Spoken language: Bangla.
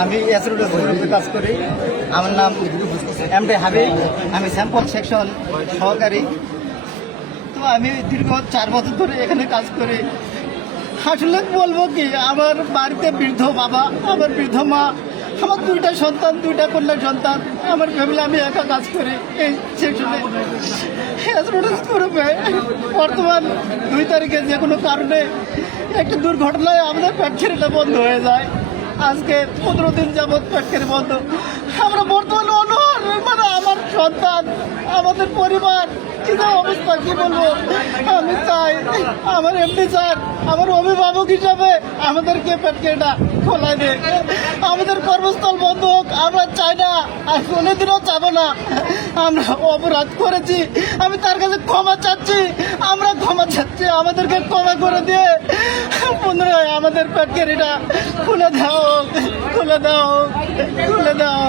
আমি এসরুডে কাজ করি। আমার নাম এমডি হাবিব, আমি স্যাম্পল সেকশন সহকারী। তো আমি দীর্ঘ 4 বছর ধরে এখানে কাজ করি। আসলে বলবো কি, আমার বাড়িতে বৃদ্ধ বাবা, আমার বৃদ্ধ মা, আমার 2টা সন্তান, 2টা কন্যা সন্তান, আমার ফ্যামিলি, আমি একা কাজ করি এই সেকশনে। বর্তমান 2 তারিখে যে কোনো কারণে একটা দুর্ঘটনায় আমাদের ফ্যাক্টরিটা বন্ধ হয়ে যায়। আজকে 15 দিন যাবৎ ফ্যাক্টরি বন্ধ। আমরা বর্তমানে মানে আমার সন্তান, আমাদের পরিবার কিন্তু অবস্থা কি বলবো। আমি চাই আমার এমডি স্যার আমার অভিভাবক হিসাবে আমাদেরকে ফ্যাক্টরিটা খোলা দেয়, আমাদের কর্মস্থল বন্ধ হোক। আমরা চাই না, আর কোনোদিনও চাবো না। আমরা অপরাধ করেছি, আমি তার কাছে ক্ষমা চাচ্ছি, আমরা ক্ষমা চাচ্ছি, আমাদেরকে ক্ষমা করে দিয়ে বন্ধুরা আমাদের ফ্যাক্টরিটা খুলে দাও, খুলে দাও, খুলে দাও।